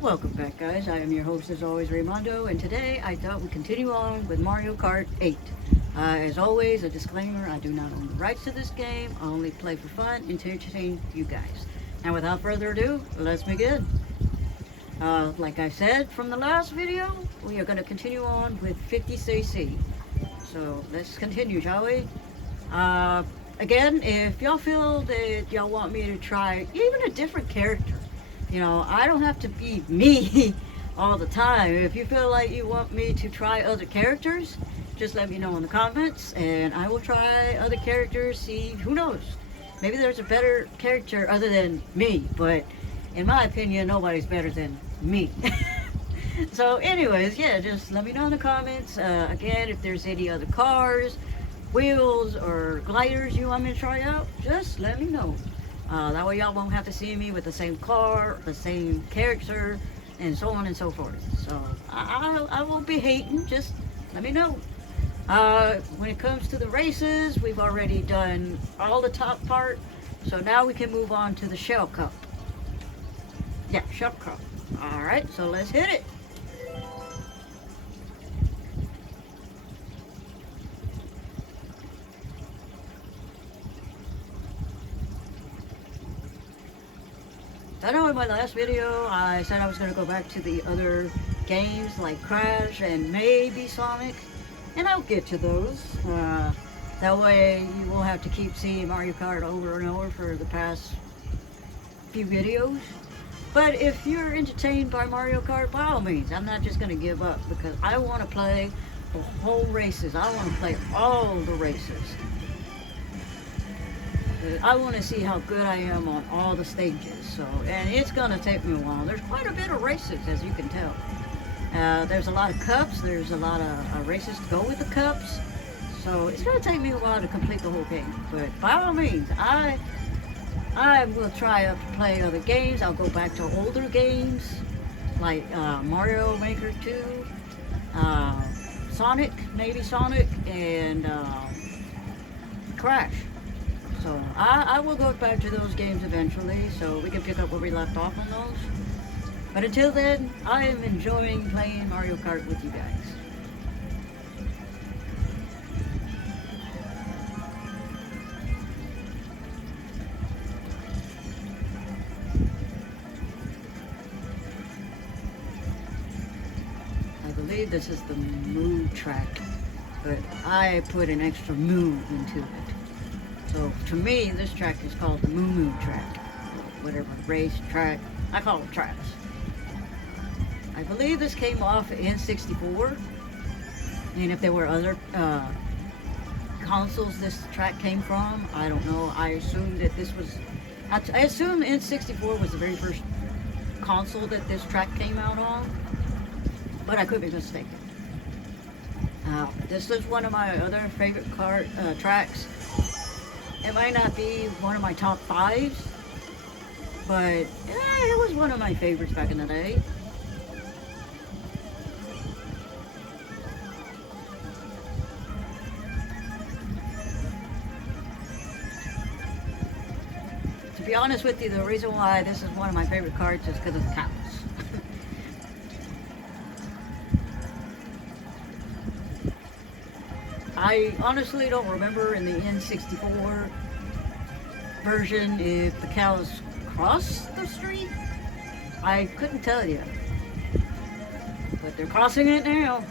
Welcome back, guys. I am your host, as always, Raymondo, and today I thought we'd continue on with Mario Kart 8. As always, a disclaimer, I do not own the rights to this game. I only play for fun and to entertain you guys. Now, without further ado, let's begin. Like I said from the last video, we are going to continue on with 50cc. So, let's continue, shall we? Again, if y'all feel that y'all want me to try even a different character, I don't have to be me all the time. If you feel like you want me to try other characters, just let me know in the comments and I will try other characters, see, who knows. Maybe there's a better character other than me, but in my opinion, nobody's better than me. So anyways, yeah, just let me know in the comments. Again, if there's any other cars, wheels, or gliders you want me to try out, just let me know. That way y'all won't have to see me with the same car, the same character, and so on and so forth. So I won't be hating, just let me know. When it comes to the races, we've already done all the top part. So now we can move on to the Shell Cup. Yeah, Shell Cup. Alright, so let's hit it. I know in my last video I said I was going to go back to the other games like Crash and maybe Sonic, and I'll get to those. That way you won't have to keep seeing Mario Kart over and over for the past few videos. But if you're entertained by Mario Kart, by all means, I'm not just going to give up because I want to play the whole races. I want to play all the races. I want to see how good I am on all the stages. So, and it's going to take me a while. There's quite a bit of races, as you can tell. There's a lot of cups. There's a lot of races to go with the cups. So it's going to take me a while to complete the whole game. But by all means, I will try to play other games. I'll go back to older games like Mario Maker 2, Sonic, maybe Sonic, and Crash. So I will go back to those games eventually, so we can pick up where we left off on those. But until then, I am enjoying playing Mario Kart with you guys. I believe this is the move track, but I put an extra move into it. So to me, this track is called the Moo Moo track. Whatever, race, track, I call it tracks. I believe this came off in 64. And if there were other consoles this track came from, I don't know. I assume that this was, I assume N64 was the very first console that this track came out on. But I could be mistaken. This is one of my other favorite kart tracks. It might not be one of my top 5s, but it was one of my favorites back in the day. To be honest with you, the reason why this is one of my favorite cards is because of the cows. I honestly don't remember in the N64 version if the cows crossed the street. I couldn't tell you. But they're crossing it now.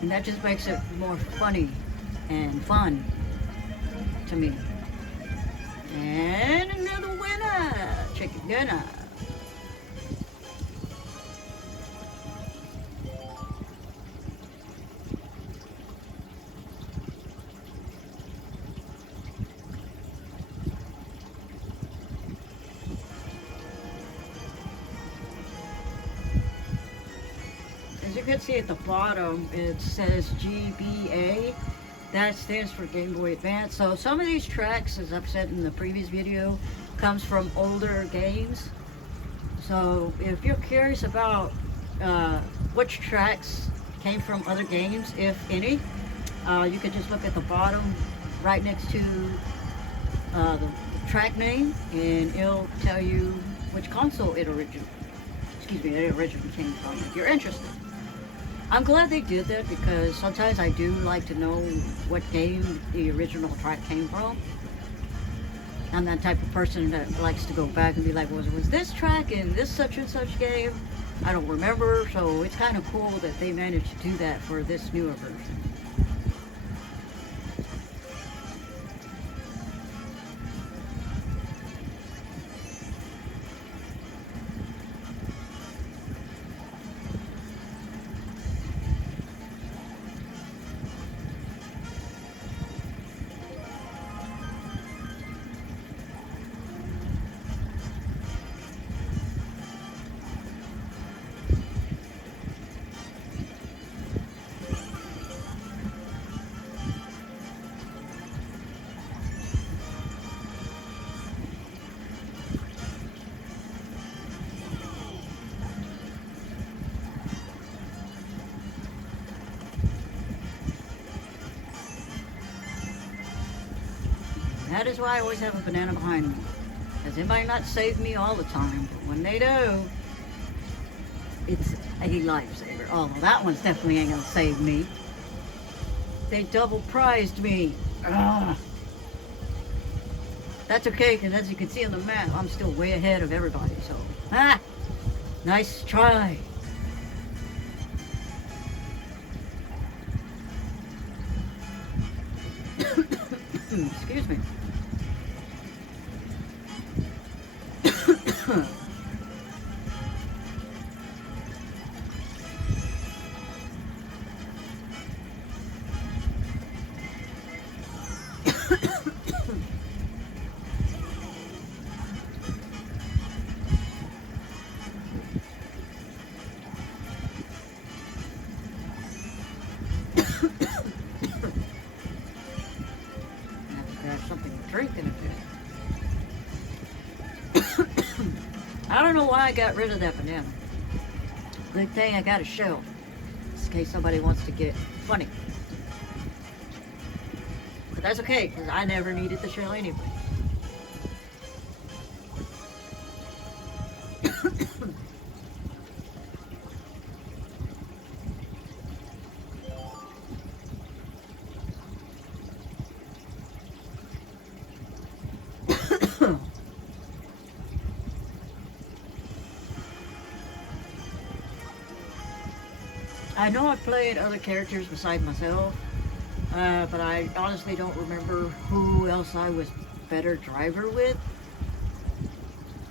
And that just makes it more funny and fun to me. And another winner! Chicken dinner. As you can see at the bottom, it says GBA. That stands for Game Boy Advance. So some of these tracks, as I've said in the previous video, comes from older games. So if you're curious about which tracks came from other games, if any, you could just look at the bottom right next to the track name, and it'll tell you which console it originally came from, if you're interested. I'm glad they did that because sometimes I do like to know what game the original track came from. I'm that type of person that likes to go back and be like, was this track in this such and such game? I don't remember, so it's kind of cool that they managed to do that for this newer version. That is why I always have a banana behind me. Because it might not save me all the time, but when they do, it's a lifesaver. Oh, well, that one's definitely ain't gonna save me. They double prized me. Ugh. That's okay, because as you can see on the map, I'm still way ahead of everybody, so. Nice try. Excuse me. Something to drink in a bit. I don't know why I got rid of that banana. Good thing I got a shell, in case somebody wants to get funny. But that's okay, because I never needed the shell anyway. I know I've played other characters besides myself, but I honestly don't remember who else I was better driver with.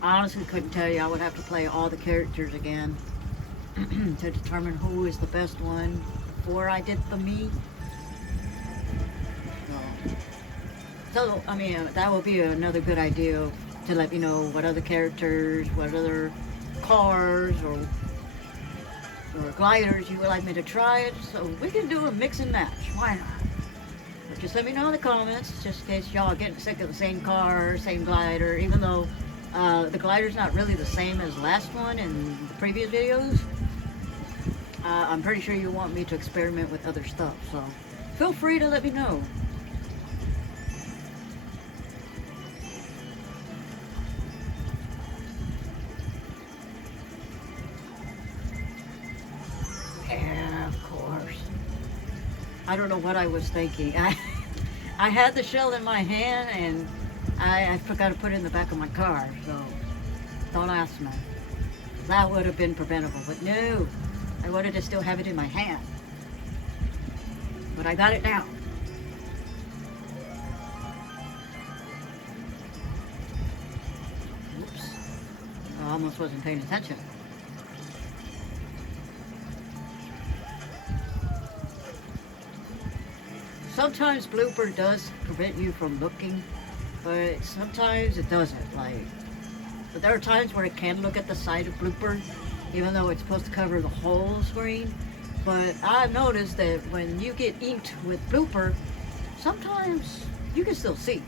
I honestly couldn't tell you. I would have to play all the characters again to determine who is the best one before I did the me. So, I mean, that will be another good idea to let me know what other characters, what other cars, or gliders you would like me to try it, so we can do a mix and match. Why not? But just let me know in the comments, just in case y'all are getting sick of the same car, same glider, even though the glider's not really the same as last one in the previous videos. I'm pretty sure you want me to experiment with other stuff, so feel free to let me know. I don't know what I was thinking. I had the shell in my hand and I forgot to put it in the back of my car, so don't ask me. That would have been preventable, but no, I wanted to still have it in my hand. But I got it now. Oops, I almost wasn't paying attention. Sometimes blooper does prevent you from looking, but sometimes it doesn't. But there are times where it can look at the side of blooper, even though it's supposed to cover the whole screen. But I've noticed that when you get inked with blooper, sometimes you can still see.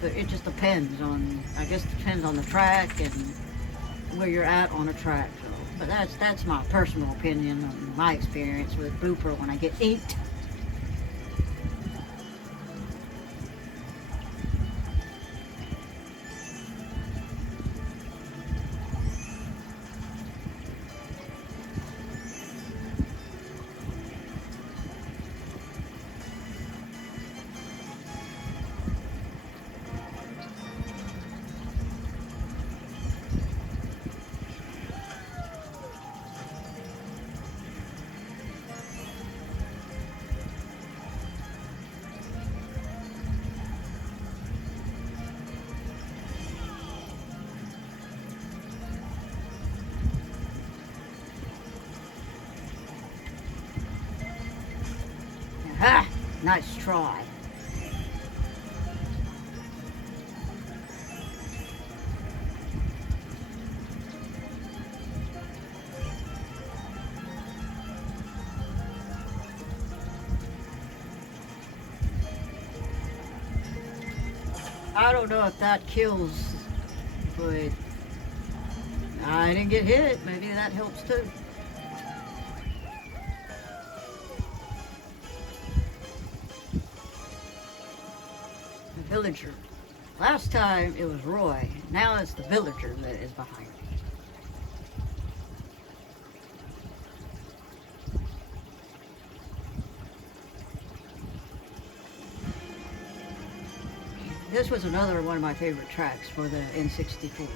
But it just depends on, I guess it depends on the track and where you're at on a track. So, but that's my personal opinion on my experience with blooper when I get inked. Ah, nice try. I don't know if that kills, but I didn't get hit. Maybe that helps too. The villager. Last time it was Roy. Now it's the villager that is behind me. This was another one of my favorite tracks for the N64.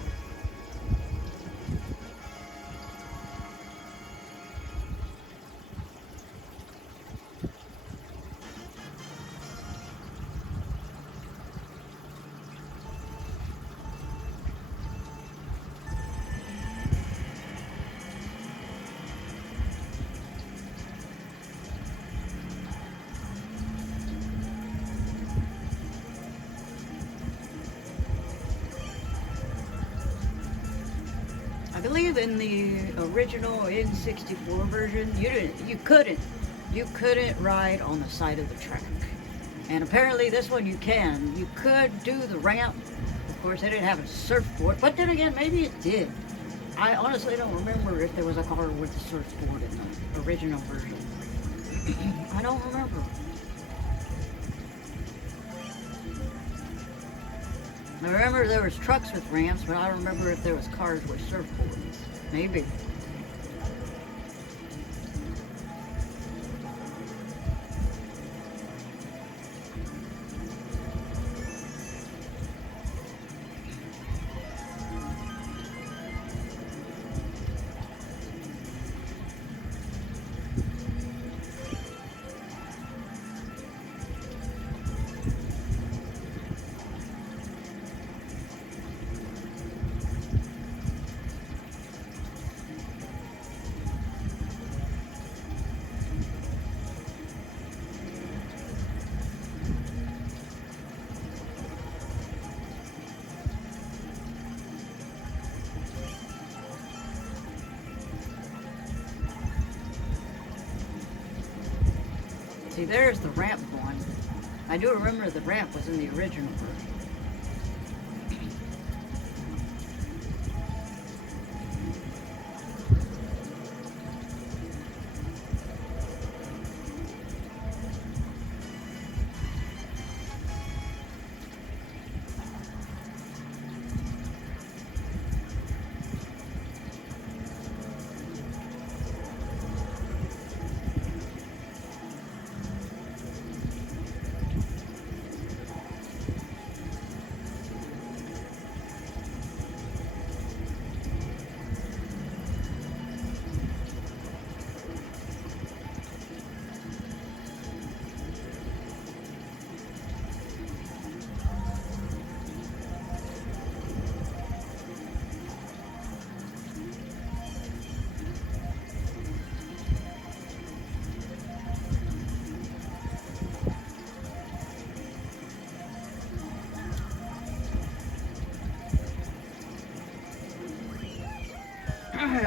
I believe in the original N64 version, you couldn't ride on the side of the track. And apparently this one you can. You could do the ramp. Of course, they didn't have a surfboard, but then again, maybe it did. I honestly don't remember if there was a car with a surfboard in the original version. I don't remember. I remember there was trucks with ramps, but I don't remember if there was cars with surfboards. Maybe. See, there's the ramp one. I do remember the ramp was in the original version.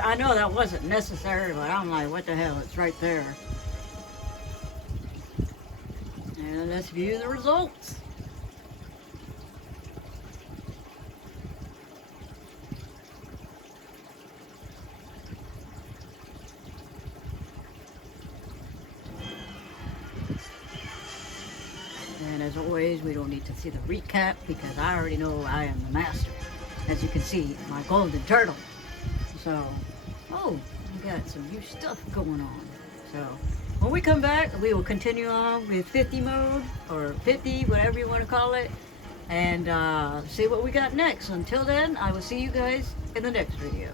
I know that wasn't necessary, but I'm like, what the hell, it's right there. And let's view the results. And as always, we don't need to see the recap because I already know I am the master. As you can see, my golden turtle. So, oh, we got some new stuff going on. So, when we come back, we will continue on with 50 mode, or 50, whatever you want to call it, and see what we got next. Until then, I will see you guys in the next video.